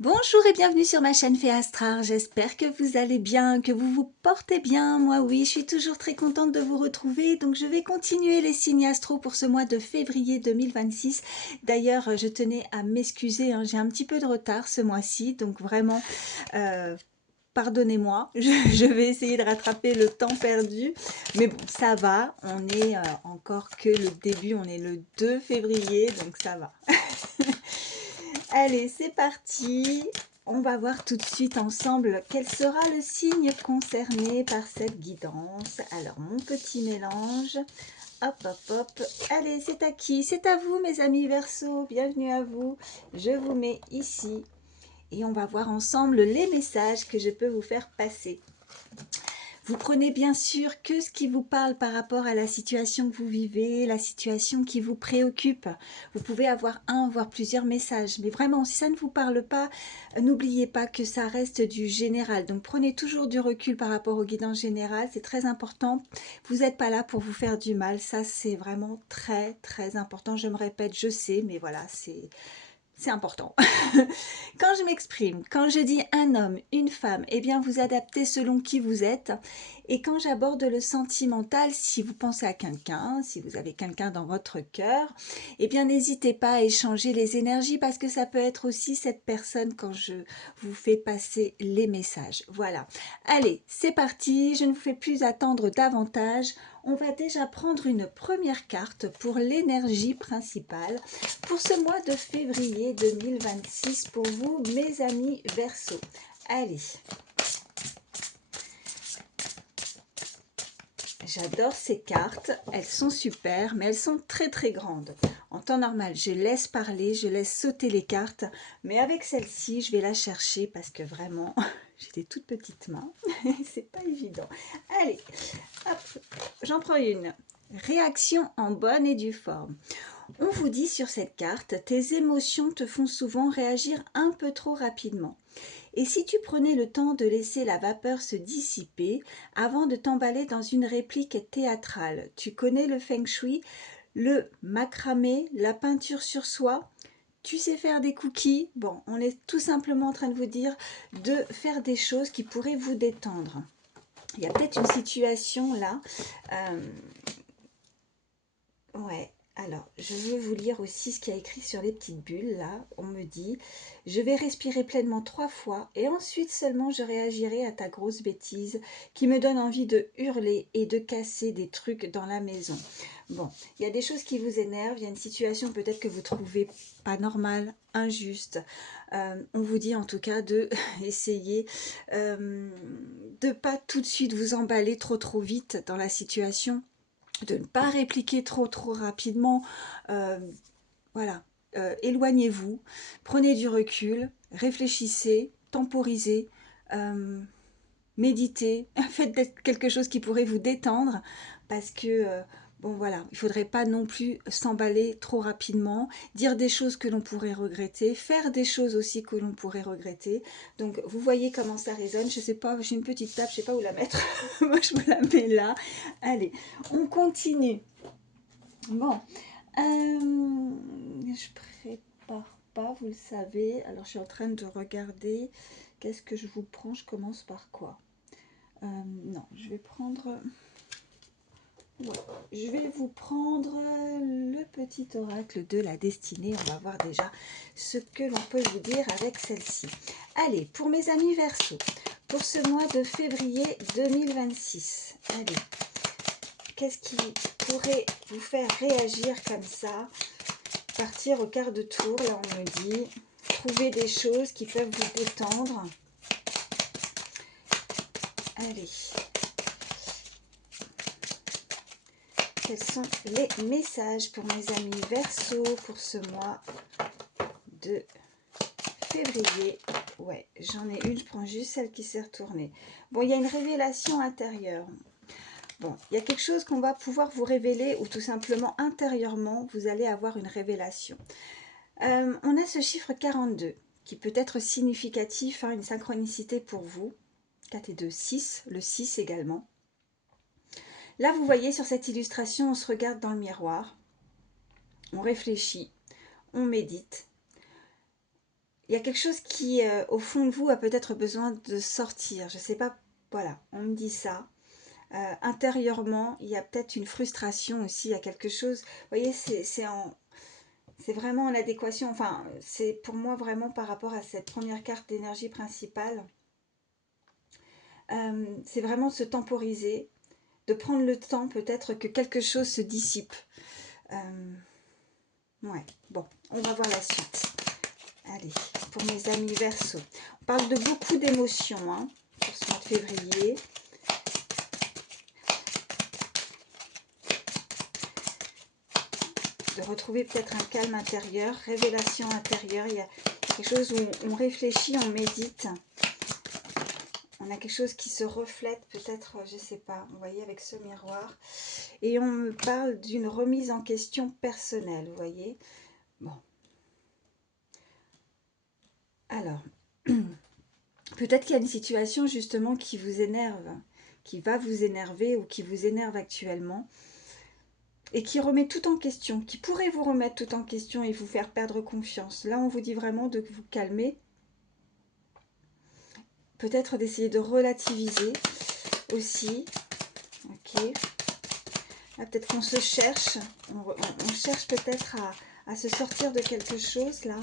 Bonjour et bienvenue sur ma chaîne Fée Astrar. J'espère que vous allez bien, que vous vous portez bien. Moi oui, je suis toujours très contente de vous retrouver. Donc je vais continuer les signes astro pour ce mois de février 2026. D'ailleurs, je tenais à m'excuser, hein, j'ai un petit peu de retard ce mois-ci. Donc vraiment, pardonnez-moi. Je vais essayer de rattraper le temps perdu. Mais bon, ça va. On est encore que le début, on est le 2 février, donc ça va. Allez, c'est parti. On va voir tout de suite ensemble quel sera le signe concerné par cette guidance. Alors, mon petit mélange. Hop, hop, hop. Allez, c'est à qui? C'est à vous, mes amis Verseau. Bienvenue à vous. Je vous mets ici. Et on va voir ensemble les messages que je peux vous faire passer. Vous prenez bien sûr que ce qui vous parle par rapport à la situation que vous vivez, la situation qui vous préoccupe. Vous pouvez avoir un, voire plusieurs messages. Mais vraiment, si ça ne vous parle pas, n'oubliez pas que ça reste du général. Donc prenez toujours du recul par rapport au guidance général. C'est très important. Vous n'êtes pas là pour vous faire du mal. Ça, c'est vraiment très, très important. Je me répète, je sais, mais voilà, c'est important. Quand je m'exprime, quand je dis un homme, une femme, eh bien vous adaptez selon qui vous êtes. Et quand j'aborde le sentimental, si vous pensez à quelqu'un, si vous avez quelqu'un dans votre cœur, eh bien n'hésitez pas à échanger les énergies parce que ça peut être aussi cette personne quand je vous fais passer les messages. Voilà. Allez, c'est parti. Je ne vous fais plus attendre davantage. On va déjà prendre une première carte pour l'énergie principale pour ce mois de février 2026 pour vous, mes amis Verseau. Allez, j'adore ces cartes, elles sont super, mais elles sont très très grandes. En temps normal, je laisse parler, je laisse sauter les cartes, mais avec celle-ci, je vais la chercher parce que vraiment, j'ai des toutes petites mains, c'est pas évident. Allez, hop, j'en prends une. Réaction en bonne et due forme. On vous dit sur cette carte, tes émotions te font souvent réagir un peu trop rapidement. Et si tu prenais le temps de laisser la vapeur se dissiper avant de t'emballer dans une réplique théâtrale, tu connais le feng shui, le macramé, la peinture sur soie, tu sais faire des cookies. Bon, on est tout simplement en train de vous dire de faire des choses qui pourraient vous détendre. Il y a peut-être une situation là. Euh, Ouais, alors je veux vous lire aussi ce qu'il y a écrit sur les petites bulles là. On me dit, je vais respirer pleinement 3 fois et ensuite seulement je réagirai à ta grosse bêtise qui me donne envie de hurler et de casser des trucs dans la maison. Bon, il y a des choses qui vous énervent, il y a une situation peut-être que vous trouvez pas normale, injuste. On vous dit en tout cas de essayer de pas tout de suite vous emballer trop vite dans la situation, de ne pas répliquer trop rapidement. Euh, voilà, éloignez-vous, prenez du recul, réfléchissez, temporisez, euh, méditez, faites quelque chose qui pourrait vous détendre parce que bon voilà, il ne faudrait pas non plus s'emballer trop rapidement, dire des choses que l'on pourrait regretter, faire des choses aussi que l'on pourrait regretter. Donc vous voyez comment ça résonne. Je sais pas, j'ai une petite table, je sais pas où la mettre. Moi je vous la mets là. Allez, on continue. Bon, je prépare pas, vous le savez. Alors je suis en train de regarder. Qu'est-ce que je vous prends? Je commence par quoi? Non, je vais prendre. Ouais, je vais vous prendre le petit oracle de la destinée. On va voir déjà ce que l'on peut vous dire avec celle-ci. Allez, pour mes amis Verseau, pour ce mois de février 2026. Allez, qu'est-ce qui pourrait vous faire réagir comme ça? Partir au quart de tour, là on me dit. Trouver des choses qui peuvent vous détendre. Allez. Quels sont les messages pour mes amis Verseau pour ce mois de février? Ouais, j'en ai une, je prends juste celle qui s'est retournée. Bon, il y a une révélation intérieure. Bon, il y a quelque chose qu'on va pouvoir vous révéler ou tout simplement intérieurement, vous allez avoir une révélation. On a ce chiffre 42 qui peut être significatif, hein, une synchronicité pour vous. 4 et 2, 6, le 6 également. Là, vous voyez sur cette illustration, on se regarde dans le miroir, on réfléchit, on médite. il y a quelque chose qui, au fond de vous, a peut-être besoin de sortir. Je ne sais pas, voilà, on me dit ça. Intérieurement, il y a peut-être une frustration aussi, il y a quelque chose. Vous voyez, c'est vraiment en adéquation. Enfin, c'est pour moi vraiment par rapport à cette première carte d'énergie principale. C'est vraiment de se temporiser, de prendre le temps peut-être que quelque chose se dissipe. Ouais, bon, on va voir la suite. Allez, pour mes amis Verseau. On parle de beaucoup d'émotions hein, pour ce mois de février. De retrouver peut-être un calme intérieur, révélation intérieure. Il y a quelque chose où on réfléchit, on médite. On a quelque chose qui se reflète peut-être, je ne sais pas, vous voyez, avec ce miroir. Et on me parle d'une remise en question personnelle, vous voyez. Bon. Alors, peut-être qu'il y a une situation justement qui vous énerve, qui va vous énerver ou qui vous énerve actuellement. Et qui remet tout en question, qui pourrait vous remettre tout en question et vous faire perdre confiance. Là, on vous dit vraiment de vous calmer. Peut-être d'essayer de relativiser aussi. Ok. Là, peut-être qu'on se cherche. On cherche peut-être à se sortir de quelque chose, là.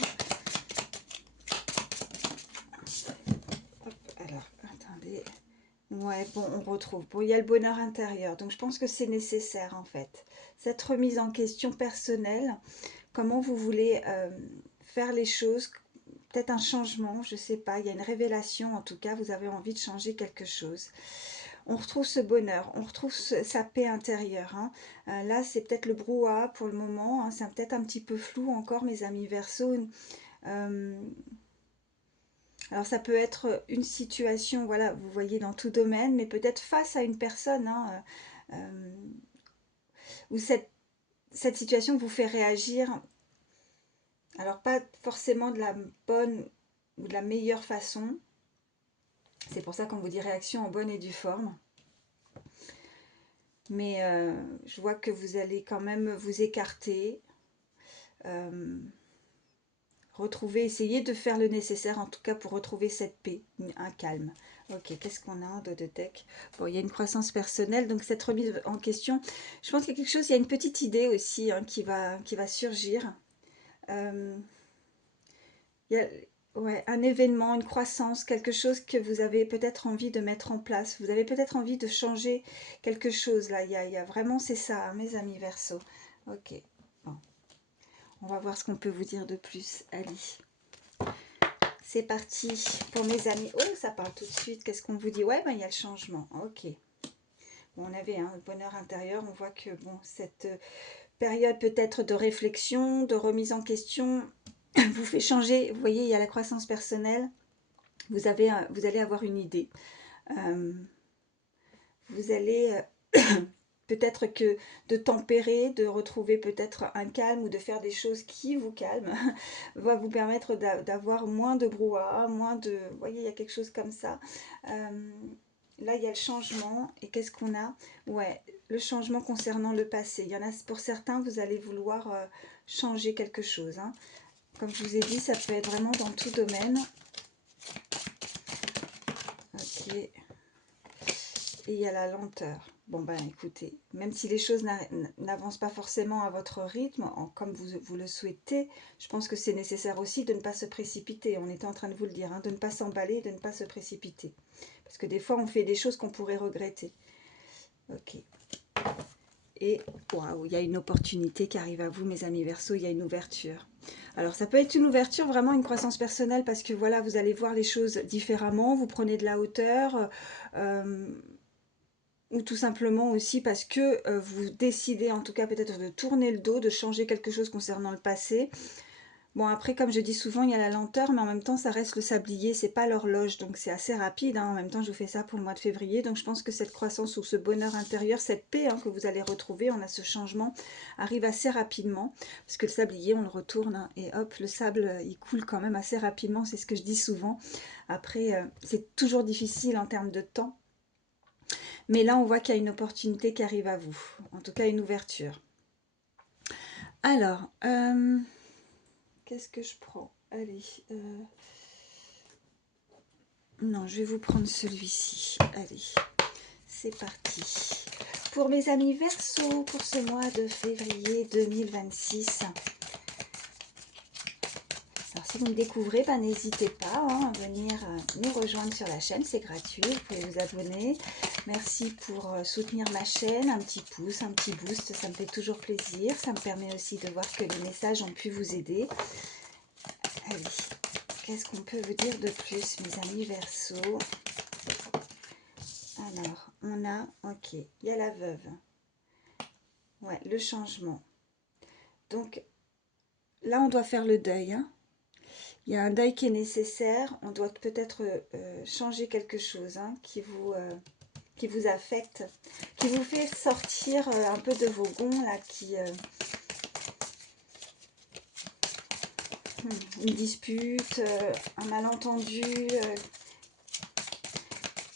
Hop, alors, attendez. Ouais, bon, on retrouve. Bon, il y a le bonheur intérieur. Donc, je pense que c'est nécessaire, en fait. Cette remise en question personnelle. Comment vous voulez faire les choses. Peut-être un changement, je ne sais pas. Il y a une révélation, en tout cas. Vous avez envie de changer quelque chose. On retrouve ce bonheur, on retrouve sa paix intérieure. Hein. Là, c'est peut-être le brouhaha pour le moment. Hein. C'est peut-être un petit peu flou encore, mes amis Verseau. Alors, ça peut être une situation, voilà, vous voyez, dans tout domaine, mais peut-être face à une personne hein, où cette situation vous fait réagir. Alors, pas forcément de la bonne ou de la meilleure façon. C'est pour ça qu'on vous dit réaction en bonne et due forme. Mais je vois que vous allez quand même vous écarter, retrouver, essayer de faire le nécessaire en tout cas pour retrouver cette paix, un calme. Ok, qu'est-ce qu'on a de deck? Bon, il y a une croissance personnelle, donc cette remise en question, je pense qu'il y a quelque chose, il y a une petite idée aussi hein, qui va surgir. Il y a ouais, un événement, une croissance, quelque chose que vous avez peut-être envie de mettre en place. Vous avez peut-être envie de changer quelque chose là. Il y a vraiment, c'est ça, hein, mes amis Verseau. Ok, bon. On va voir ce qu'on peut vous dire de plus. Allez. C'est parti pour mes amis. Oh, ça parle tout de suite. Qu'est-ce qu'on vous dit? Ouais, ben, il y a le changement. Ok. Bon, on avait hein, le bonheur intérieur. On voit que bon, cette période peut-être de réflexion, de remise en question, vous fait changer. Vous voyez, il y a la croissance personnelle. Vous allez avoir une idée. Vous allez peut-être que de tempérer, de retrouver peut-être un calme ou de faire des choses qui vous calment, va vous permettre d'avoir moins de brouhaha, moins de... Vous voyez, il y a quelque chose comme ça. Là, il y a le changement. Et qu'est-ce qu'on a? Ouais, le changement concernant le passé. Il y en a, pour certains, vous allez vouloir changer quelque chose. Hein. Comme je vous ai dit, ça peut être vraiment dans tout domaine. Ok. Et il y a la lenteur. Bon ben écoutez, même si les choses n'avancent pas forcément à votre rythme, comme vous le souhaitez, je pense que c'est nécessaire aussi de ne pas se précipiter. On était en train de vous le dire, hein, de ne pas s'emballer, de ne pas se précipiter. Parce que des fois on fait des choses qu'on pourrait regretter. Ok. Et waouh, il y a une opportunité qui arrive à vous, mes amis Verseau, il y a une ouverture. Alors ça peut être une ouverture, vraiment une croissance personnelle, parce que voilà, vous allez voir les choses différemment, vous prenez de la hauteur, ou tout simplement aussi parce que vous décidez en tout cas peut-être de tourner le dos, de changer quelque chose concernant le passé. Bon après comme je dis souvent il y a la lenteur mais en même temps ça reste le sablier, c'est pas l'horloge donc c'est assez rapide hein. En même temps je vous fais ça pour le mois de février donc je pense que cette croissance ou ce bonheur intérieur, cette paix hein, que vous allez retrouver, on a ce changement arrive assez rapidement parce que le sablier on le retourne hein, et hop le sable il coule quand même assez rapidement, c'est ce que je dis souvent. Après c'est toujours difficile en termes de temps. Mais là, on voit qu'il y a une opportunité qui arrive à vous. En tout cas, une ouverture. Alors, qu'est-ce que je prends? Allez, non, je vais vous prendre celui-ci. Allez, c'est parti. Pour mes amis Verseau, pour ce mois de février 2026. Alors, si vous me découvrez, ben, n'hésitez pas à venir nous rejoindre sur la chaîne, c'est gratuit, vous pouvez vous abonner. Merci pour soutenir ma chaîne, un petit pouce, un petit boost, ça me fait toujours plaisir. Ça me permet aussi de voir que les messages ont pu vous aider. Allez, qu'est-ce qu'on peut vous dire de plus, mes amis Verseau? Alors, on a, ok, il y a la veuve. Ouais, le changement. Donc, là, on doit faire le deuil, hein. Il y a un deuil qui est nécessaire. On doit peut-être changer quelque chose, hein, qui vous affecte, qui vous fait sortir un peu de vos gonds, là, une dispute, un malentendu,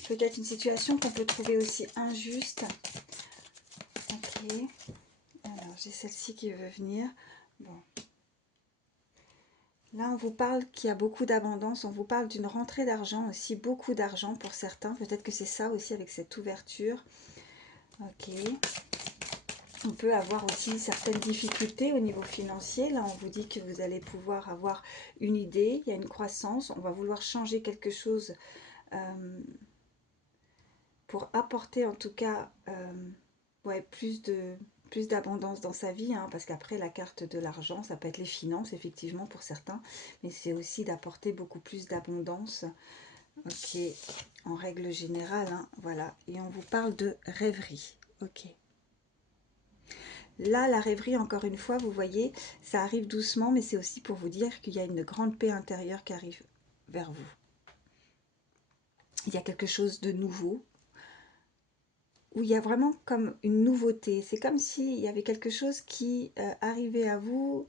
peut-être une situation qu'on peut trouver aussi injuste. Ok, alors j'ai celle-ci qui veut venir. Bon. Là, on vous parle qu'il y a beaucoup d'abondance, on vous parle d'une rentrée d'argent aussi, beaucoup d'argent pour certains. Peut-être que c'est ça aussi avec cette ouverture. Ok. On peut avoir aussi certaines difficultés au niveau financier. Là, on vous dit que vous allez pouvoir avoir une idée, il y a une croissance, on va vouloir changer quelque chose pour apporter en tout cas ouais, plus d'abondance dans sa vie, hein, parce qu'après la carte de l'argent, ça peut être les finances effectivement pour certains, mais c'est aussi d'apporter beaucoup plus d'abondance, ok, en règle générale, hein, voilà, et on vous parle de rêverie, ok. Là, la rêverie, encore une fois, vous voyez, ça arrive doucement, mais c'est aussi pour vous dire qu'il y a une grande paix intérieure qui arrive vers vous. Il y a quelque chose de nouveau, où il y a vraiment comme une nouveauté. C'est comme s'il y avait quelque chose qui arrivait à vous,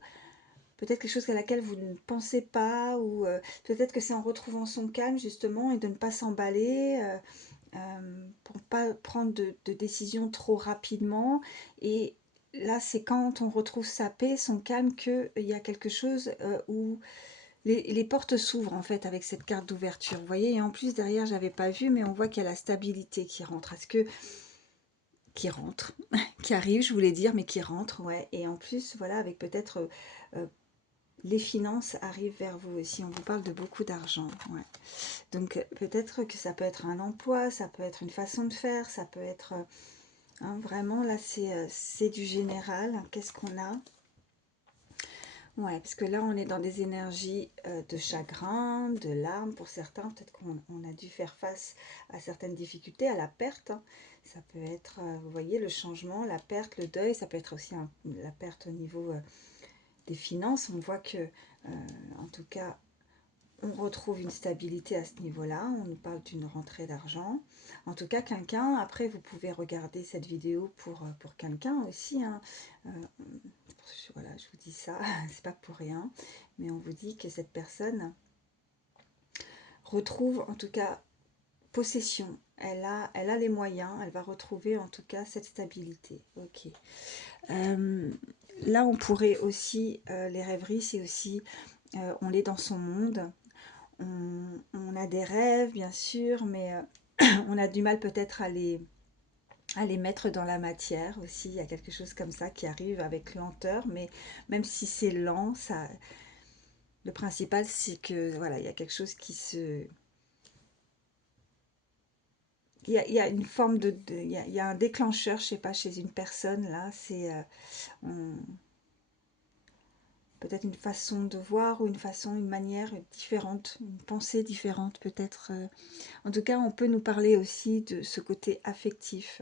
peut-être quelque chose à laquelle vous ne pensez pas, ou peut-être que c'est en retrouvant son calme justement et de ne pas s'emballer, pour ne pas prendre de décisions trop rapidement. Et là, c'est quand on retrouve sa paix, son calme, qu'il y a quelque chose où les portes s'ouvrent en fait avec cette carte d'ouverture. Vous voyez, et en plus derrière, j'avais pas vu, mais on voit qu'il y a la stabilité qui rentre. Est-ce que qui rentre, qui arrive, je voulais dire, mais qui rentre, ouais. Et en plus, voilà, avec peut-être les finances arrivent vers vous aussi. On vous parle de beaucoup d'argent, ouais. Donc peut-être que ça peut être un emploi, ça peut être une façon de faire, ça peut être hein, vraiment là c'est du général. Qu'est-ce qu'on a? Ouais, parce que là on est dans des énergies de chagrin, de larmes pour certains. Peut-être qu'on a dû faire face à certaines difficultés, à la perte, hein. Ça peut être, vous voyez, le changement, la perte, le deuil. Ça peut être aussi la perte au niveau des finances. On voit que, en tout cas, on retrouve une stabilité à ce niveau-là. On nous parle d'une rentrée d'argent. En tout cas, quelqu'un, après, vous pouvez regarder cette vidéo pour quelqu'un aussi, hein. Voilà, je vous dis ça, c'est pas pour rien. Mais on vous dit que cette personne retrouve, en tout cas, possession. Elle a les moyens, elle va retrouver, en tout cas, cette stabilité. Ok. Là, on pourrait aussi, les rêveries, c'est aussi, on est dans son monde. On a des rêves, bien sûr, mais on a du mal peut-être à les mettre dans la matière aussi. Il y a quelque chose comme ça qui arrive avec lenteur, mais même si c'est lent, ça, le principal, c'est que voilà, il y a quelque chose qui se... Il y a une forme il y a un déclencheur, je sais pas, chez une personne, là, c'est... peut-être une façon de voir ou une manière différente, une pensée différente peut-être. En tout cas, on peut nous parler aussi de ce côté affectif.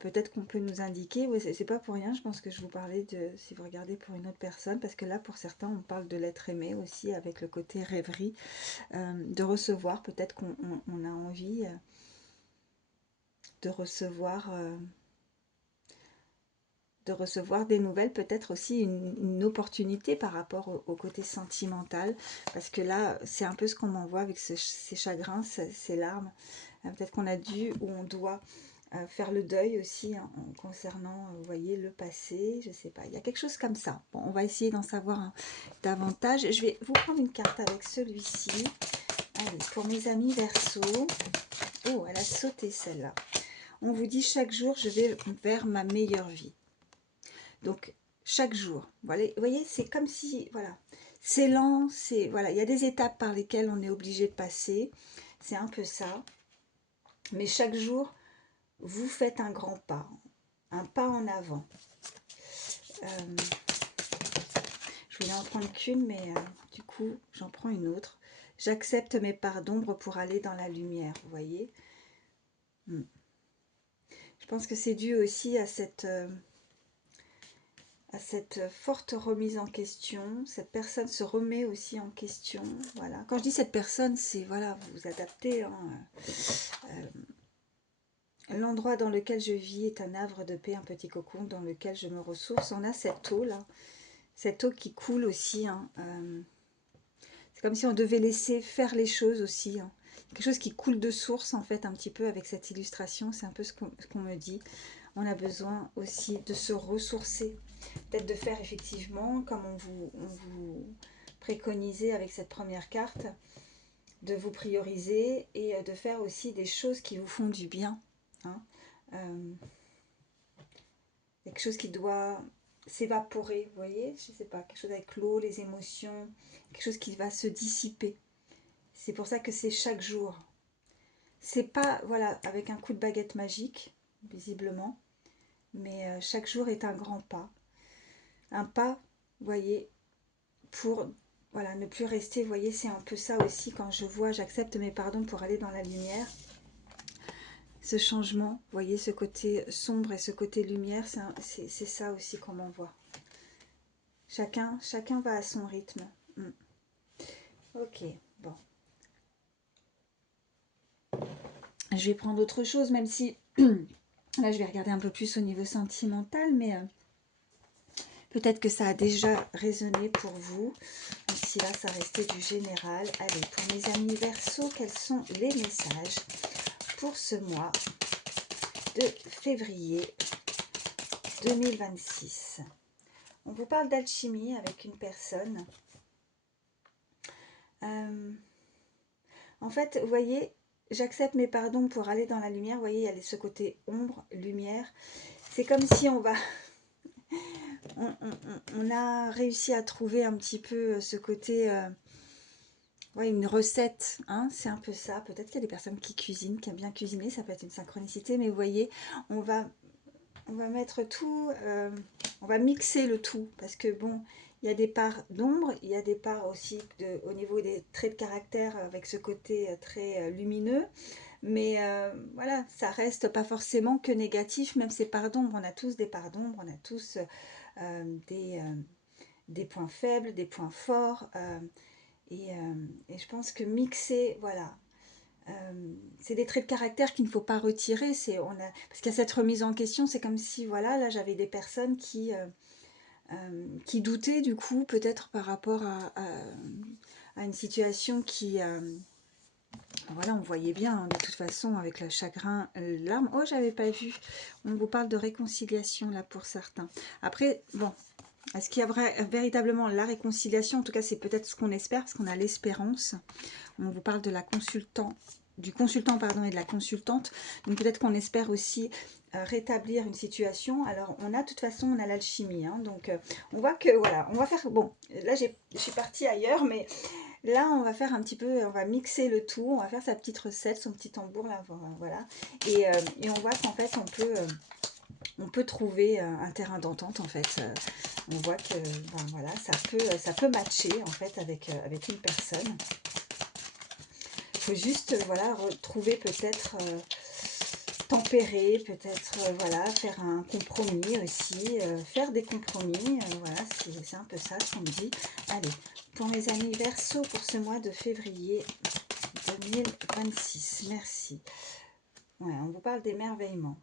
Peut-être qu'on peut nous indiquer, oui, c'est pas pour rien, je pense que je vous parlais de, si vous regardez pour une autre personne, parce que là, pour certains, on parle de l'être aimé aussi, avec le côté rêverie, de recevoir, peut-être qu'on a envie de recevoir... des nouvelles, peut-être aussi une opportunité par rapport au côté sentimental, parce que là, c'est un peu ce qu'on m'envoie avec ces chagrins, ces larmes. Peut-être qu'on a dû ou on doit faire le deuil aussi hein, concernant, vous voyez, le passé, je sais pas, il y a quelque chose comme ça. Bon, on va essayer d'en savoir davantage. Je vais vous prendre une carte avec celui-ci. Allez, pour mes amis Verseau. Oh, elle a sauté celle-là. On vous dit chaque jour, je vais vers ma meilleure vie. Donc, chaque jour, voilà, vous voyez, c'est comme si, voilà, c'est lent, c'est, voilà, il y a des étapes par lesquelles on est obligé de passer. C'est un peu ça. Mais chaque jour, vous faites un grand pas en avant. Je voulais en prendre qu'une, mais du coup, j'en prends une autre. J'accepte mes parts d'ombre pour aller dans la lumière, vous voyez. Je pense que c'est dû aussi à cette forte remise en question. Cette personne se remet aussi en question. Voilà. Quand je dis cette personne, c'est, voilà, vous vous adaptez. Hein. L'endroit dans lequel je vis est un havre de paix, un petit cocon dans lequel je me ressource. On a cette eau là, cette eau qui coule aussi. Hein. C'est comme si on devait laisser faire les choses aussi. Hein. Quelque chose qui coule de source en fait un petit peu avec cette illustration. C'est un peu ce qu'on me dit. On a besoin aussi de se ressourcer. Peut-être de faire effectivement comme on vous préconisait avec cette première carte, de vous prioriser et de faire aussi des choses qui vous font du bien. Hein. Quelque chose qui doit s'évaporer, vous voyez, je sais pas, quelque chose avec l'eau, les émotions, quelque chose qui va se dissiper. C'est pour ça que c'est chaque jour. C'est pas, voilà, avec un coup de baguette magique, visiblement, mais chaque jour est un grand pas. Un pas, vous voyez, pour voilà, ne plus rester, vous voyez, c'est un peu ça aussi quand je vois, j'accepte mes pardons pour aller dans la lumière. Ce changement, vous voyez, ce côté sombre et ce côté lumière, c'est ça aussi qu'on m'envoie. Chacun va à son rythme. Ok, bon. Je vais prendre autre chose, même si là je vais regarder un peu plus au niveau sentimental, mais peut-être que ça a déjà résonné pour vous. Si là ça restait du général. Allez, pour mes amis Verseau, quels sont les messages pour ce mois de février 2026? On vous parle d'alchimie avec une personne. En fait, vous voyez, j'accepte mes pardons pour aller dans la lumière. Vous voyez, il y a ce côté ombre, lumière. C'est comme si on va... on a réussi à trouver un petit peu ce côté... ouais, une recette, hein, c'est un peu ça. Peut-être qu'il y a des personnes qui cuisinent, qui aiment bien cuisiner, ça peut être une synchronicité, mais vous voyez, on va mettre tout, on va mixer le tout, parce que bon, il y a des parts d'ombre, il y a des parts aussi au niveau des traits de caractère avec ce côté très lumineux, mais voilà, ça reste pas forcément que négatif, même ces parts d'ombre, on a tous des parts d'ombre, on a tous des points faibles, des points forts, et je pense que mixer, voilà, c'est des traits de caractère qu'il ne faut pas retirer. Parce qu'il y a cette remise en question, c'est comme si, voilà, là j'avais des personnes qui doutaient du coup, peut-être par rapport à une situation qui... voilà, on voyait bien, hein, de toute façon, avec le chagrin, larmes. Oh, j'avais pas vu. On vous parle de réconciliation, là, pour certains. Après, bon, est-ce qu'il y a véritablement la réconciliation? En tout cas, c'est peut-être ce qu'on espère, parce qu'on a l'espérance. On vous parle de la du consultant pardon, et de la consultante. Donc peut-être qu'on espère aussi rétablir une situation. Alors on a de toute façon, on a l'alchimie. Hein, donc on voit que voilà, on va faire... Bon, là je suis partie ailleurs, mais là on va faire un petit peu, on va mixer le tout. On va faire sa petite recette, son petit tambour là, voilà. Et on voit qu'en fait on peut trouver un terrain d'entente en fait. On voit que ben, voilà, ça peut matcher en fait avec une personne. Il faut juste voilà, retrouver peut-être tempérer, peut-être voilà, faire un compromis aussi, faire des compromis, voilà, c'est un peu ça ce qu'on me dit. Allez, pour mes amis Verseau, pour ce mois de février 2026, merci. Ouais, on vous parle d'émerveillement.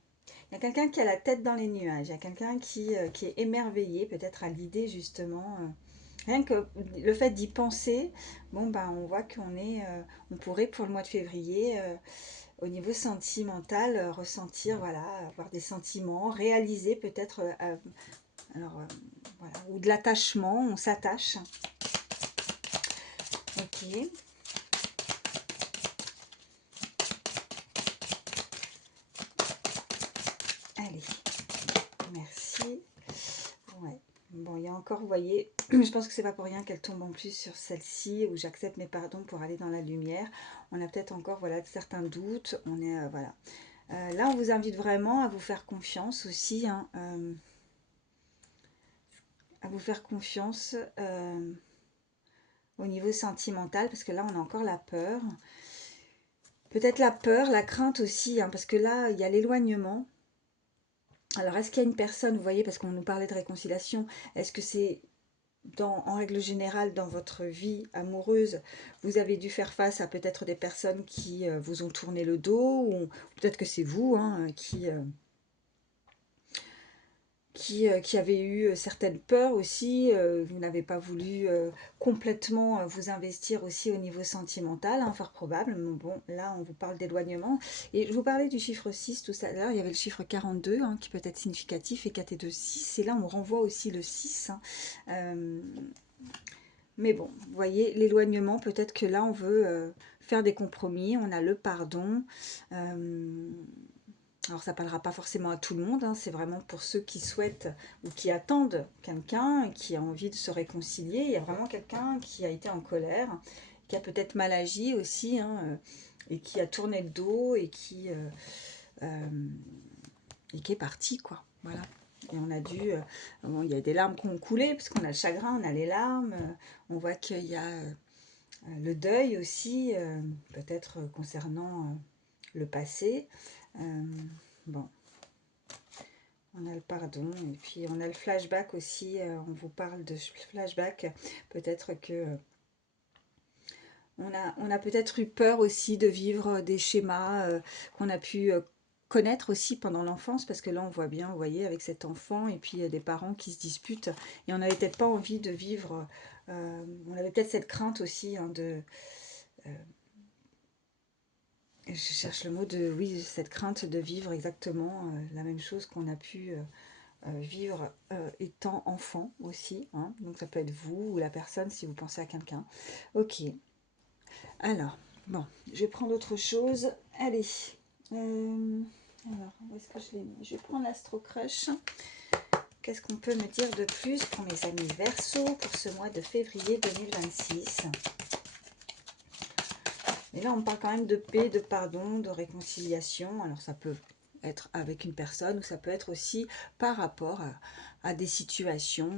Il y a quelqu'un qui a la tête dans les nuages, il y a quelqu'un qui est émerveillé peut-être à l'idée justement... rien que le fait d'y penser, bon ben on voit qu'on on pourrait pour le mois de février au niveau sentimental, ressentir, voilà, avoir des sentiments, réaliser peut-être, alors, voilà, ou de l'attachement, on s'attache. Ok. Allez, merci. Ouais. Bon, il y a encore, vous voyez, je pense que c'est pas pour rien qu'elle tombe en plus sur celle-ci, où j'accepte mes pardons pour aller dans la lumière. On a peut-être encore, voilà, certains doutes. On est, voilà. Là, on vous invite vraiment à vous faire confiance aussi, hein, à vous faire confiance au niveau sentimental, parce que là, on a encore la peur. Peut-être la peur, la crainte aussi, hein, parce que là, il y a l'éloignement. Alors, est-ce qu'il y a une personne, vous voyez, parce qu'on nous parlait de réconciliation, est-ce que c'est en règle générale, dans votre vie amoureuse, vous avez dû faire face à peut-être des personnes qui vous ont tourné le dos, ou peut-être que c'est vous, hein, qui avez eu certaines peurs aussi, vous n'avez pas voulu complètement vous investir aussi au niveau sentimental, hein, fort probable, mais bon, là on vous parle d'éloignement, et je vous parlais du chiffre 6 tout à l'heure, il y avait le chiffre 42, hein, qui peut être significatif, et 4 et 2, 6, et là on renvoie aussi le 6, hein, mais bon, vous voyez, l'éloignement, peut-être que là on veut faire des compromis, on a le pardon, alors ça parlera pas forcément à tout le monde, hein, c'est vraiment pour ceux qui souhaitent ou qui attendent quelqu'un, qui a envie de se réconcilier. Il y a vraiment quelqu'un qui a été en colère, qui a peut-être mal agi aussi, hein, et qui a tourné le dos et qui est parti, quoi. Voilà. Et on a dû, bon, il y a des larmes qui ont coulé, parce qu'on a le chagrin, on a les larmes, on voit qu'il y a le deuil aussi, peut-être concernant le passé. Bon, on a le pardon, et puis on a le flashback aussi, on vous parle de flashback, peut-être que on a peut-être eu peur aussi de vivre des schémas qu'on a pu connaître aussi pendant l'enfance, parce que là on voit bien, vous voyez, avec cet enfant, et puis des parents qui se disputent, et on n'avait peut-être pas envie de vivre, on avait peut-être cette crainte aussi, hein, je cherche le mot de, oui, cette crainte de vivre exactement la même chose qu'on a pu vivre étant enfant aussi, hein. Donc ça peut être vous ou la personne si vous pensez à quelqu'un. Ok, alors, bon, je vais prendre autre chose. Allez, alors, où est-ce que je l'ai mis? Je vais prendre l'Astro Crush. Qu'est-ce qu'on peut me dire de plus pour mes amis Verseau pour ce mois de février 2026? Et là, on parle quand même de paix, de pardon, de réconciliation. Alors, ça peut être avec une personne ou ça peut être aussi par rapport à des situations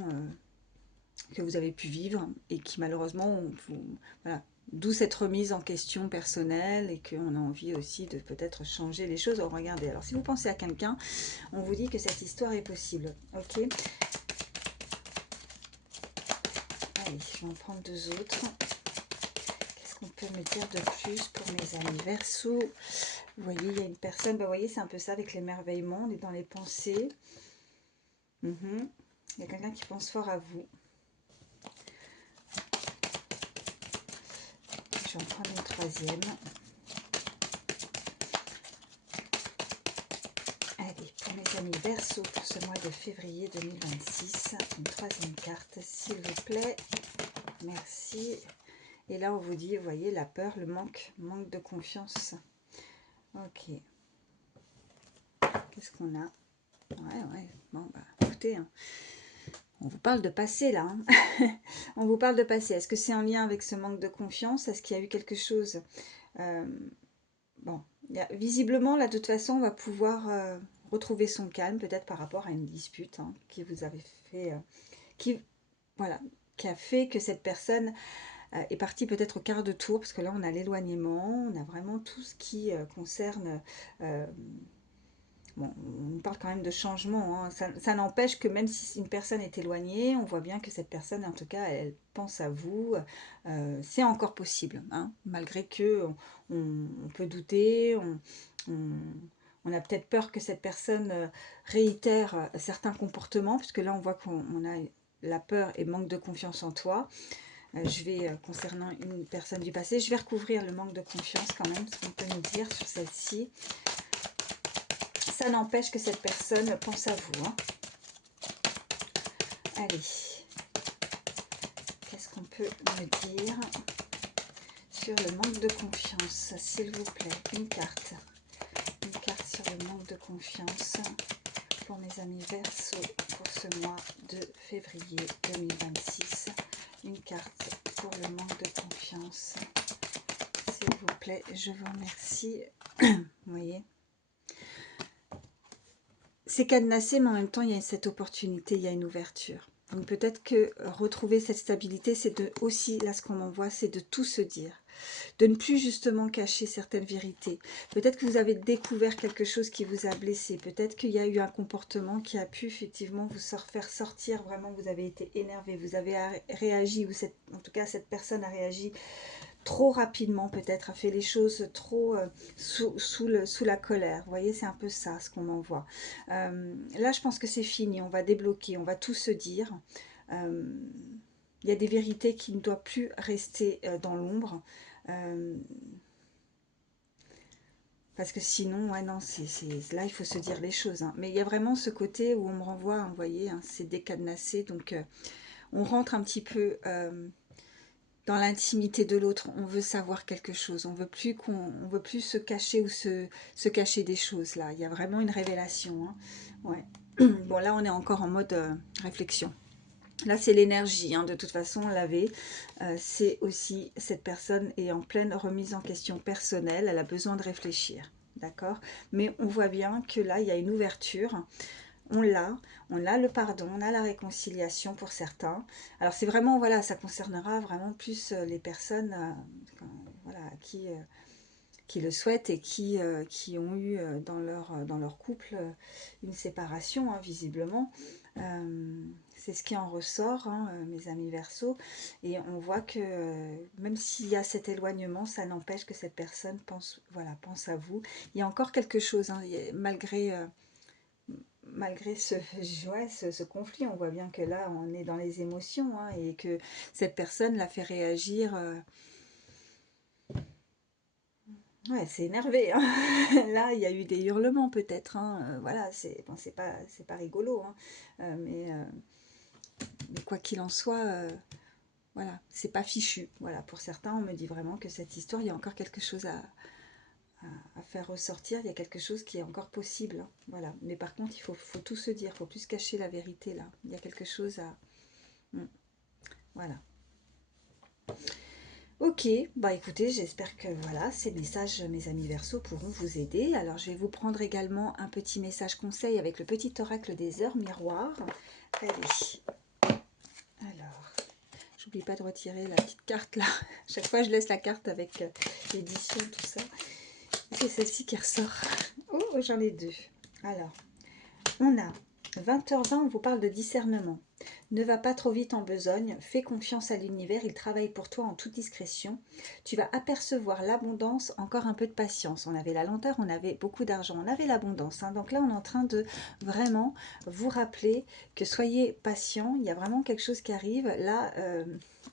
que vous avez pu vivre et qui malheureusement, voilà, d'où cette remise en question personnelle et qu'on a envie aussi de peut-être changer les choses. Alors, regardez, alors si vous pensez à quelqu'un, on vous dit que cette histoire est possible. Ok. Allez, je vais en prendre deux autres. Qu'est-ce qu'on peut me dire de plus pour mes amis Verseau? Vous voyez, il y a une personne, vous voyez, c'est un peu ça avec l'émerveillement, on est dans les pensées. Il y a quelqu'un qui pense fort à vous. Je vais en prendre une troisième. Allez, pour mes amis Verseau, pour ce mois de février 2026, une troisième carte, s'il vous plaît. Merci. Et là, on vous dit, vous voyez, la peur, le manque de confiance. Ok. Qu'est-ce qu'on a? Ouais. Bon, bah, écoutez, hein, on vous parle de passé, là. Hein. On vous parle de passé. Est-ce que c'est en lien avec ce manque de confiance? Est-ce qu'il y a eu quelque chose bon, visiblement, là, de toute façon, on va pouvoir retrouver son calme, peut-être par rapport à une dispute, hein, qui vous avait fait... voilà, qui a fait que cette personne est partie peut-être au quart de tour, parce que là, on a l'éloignement, on a vraiment tout ce qui concerne... bon, on parle quand même de changement, hein. Ça n'empêche que même si une personne est éloignée, on voit bien que cette personne, en tout cas, elle pense à vous. C'est encore possible, hein, malgré que on peut douter, on a peut-être peur que cette personne réitère certains comportements, puisque là, on voit qu'on a la peur et manque de confiance en toi. je vais, concernant une personne du passé, je vais recouvrir le manque de confiance quand même, ce qu'on peut nous dire sur celle-ci. Ça n'empêche que cette personne pense à vous. Hein. Allez, qu'est-ce qu'on peut me dire sur le manque de confiance, s'il vous plaît? Une carte sur le manque de confiance pour mes amis Verseau pour ce mois de février 2026. Une carte pour le manque de confiance, s'il vous plaît, je vous remercie. Vous voyez, c'est cadenassé, mais en même temps, il y a cette opportunité, il y a une ouverture. Donc peut-être que retrouver cette stabilité, c'est de aussi, là ce qu'on m'envoie, c'est de tout se dire. De ne plus justement cacher certaines vérités. Peut-être que vous avez découvert quelque chose qui vous a blessé. Peut-être qu'il y a eu un comportement qui a pu effectivement vous faire sortir. Vraiment, vous avez été énervé, vous avez réagi, ou en tout cas cette personne a réagi trop rapidement, peut-être a fait les choses trop sous la colère. Vous voyez, c'est un peu ça ce qu'on m'envoie. Là, je pense que c'est fini. On va débloquer, on va tout se dire. Il y a des vérités qui ne doivent plus rester dans l'ombre. Parce que sinon, ouais, non, là, il faut se dire les choses. Hein. Mais il y a vraiment ce côté où on me renvoie, hein, vous voyez, hein, c'est décadenassé. Donc, on rentre un petit peu dans l'intimité de l'autre. On veut savoir quelque chose. On veut plus se cacher ou se cacher des choses, là. Il y a vraiment une révélation. Hein. Ouais. Bon, là, on est encore en mode réflexion. Là, c'est l'énergie, hein, de toute façon, laver. C'est aussi, cette personne est en pleine remise en question personnelle. Elle a besoin de réfléchir, d'accord? Mais on voit bien que là, il y a une ouverture. On a le pardon, on a la réconciliation pour certains. Alors, c'est vraiment, voilà, ça concernera vraiment plus les personnes voilà, qui le souhaitent et qui ont eu dans leur couple une séparation, hein, visiblement. C'est ce qui en ressort, hein, mes amis Verseau. Et on voit que même s'il y a cet éloignement, ça n'empêche que cette personne pense, voilà, pense à vous. Il y a encore quelque chose, hein, malgré ce conflit, on voit bien que là, on est dans les émotions, hein, et que cette personne l'a fait réagir. Ouais, c'est énervé. Hein. Là, il y a eu des hurlements peut-être. Hein. Voilà, c'est pas rigolo. Hein. Mais quoi qu'il en soit, voilà, c'est pas fichu. Voilà, pour certains, on me dit vraiment que cette histoire, il y a encore quelque chose à faire ressortir. Il y a quelque chose qui est encore possible. Hein. Voilà. Mais par contre, il faut tout se dire. Il faut plus se cacher la vérité là. Il y a quelque chose à. Voilà. Ok, bah écoutez, j'espère que voilà, ces messages, mes amis Verseau, pourront vous aider. Alors, je vais vous prendre également un petit message conseil avec le petit oracle des heures miroirs. Allez, alors, j'oublie pas de retirer la petite carte là. Chaque fois, je laisse la carte avec l'édition, tout ça. C'est celle-ci qui ressort. Oh, j'en ai deux. Alors, on a 20h20, on vous parle de discernement. Ne va pas trop vite en besogne, fais confiance à l'univers, il travaille pour toi en toute discrétion. Tu vas apercevoir l'abondance, encore un peu de patience. On avait la lenteur, on avait beaucoup d'argent, on avait l'abondance. Hein. Donc là, on est en train de vraiment vous rappeler que soyez patient, il y a vraiment quelque chose qui arrive. Là,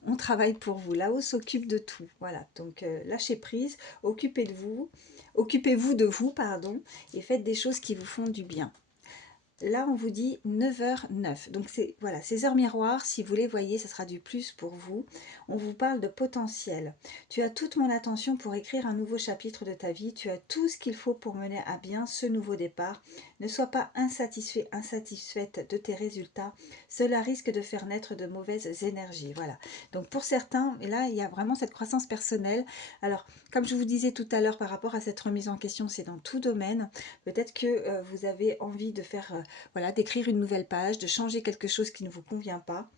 on travaille pour vous, là-haut s'occupe de tout. Voilà, donc lâchez prise, occupez-vous de vous, pardon, et faites des choses qui vous font du bien. Là, on vous dit 9h09. Donc, c'est voilà, ces heures miroirs, si vous les voyez, ce sera du plus pour vous. On vous parle de potentiel. Tu as toute mon attention pour écrire un nouveau chapitre de ta vie. Tu as tout ce qu'il faut pour mener à bien ce nouveau départ. Ne sois pas insatisfait, insatisfaite de tes résultats. Cela risque de faire naître de mauvaises énergies. Voilà. Donc, pour certains, et là, il y a vraiment cette croissance personnelle. Alors, comme je vous disais tout à l'heure par rapport à cette remise en question, c'est dans tout domaine. Peut-être que vous avez envie de faire... voilà, d'écrire une nouvelle page, de changer quelque chose qui ne vous convient pas.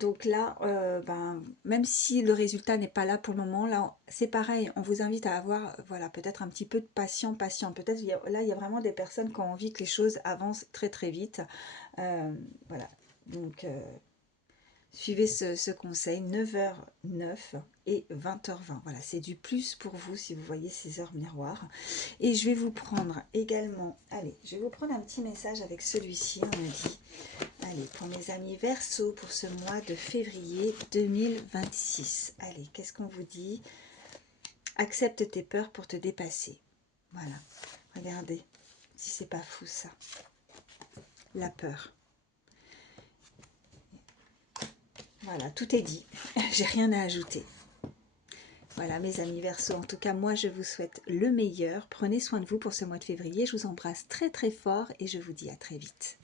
Donc là, même si le résultat n'est pas là pour le moment, là, c'est pareil, on vous invite à avoir, voilà, peut-être un petit peu de patient. Peut-être, là, il y a vraiment des personnes qui ont envie que les choses avancent très très vite. Voilà, donc Suivez ce conseil, 9h09 et 20h20. Voilà, c'est du plus pour vous si vous voyez ces heures miroirs. Et je vais vous prendre également, allez, je vais vous prendre un petit message avec celui-ci, on me dit. Allez, pour mes amis Verseau, pour ce mois de février 2026. Allez, qu'est-ce qu'on vous dit? Accepte tes peurs pour te dépasser. Voilà, regardez, si c'est pas fou ça. La peur. Voilà, tout est dit. J'ai rien à ajouter. Voilà, mes amis Verseau, en tout cas, moi, je vous souhaite le meilleur. Prenez soin de vous pour ce mois de février. Je vous embrasse très très fort et je vous dis à très vite.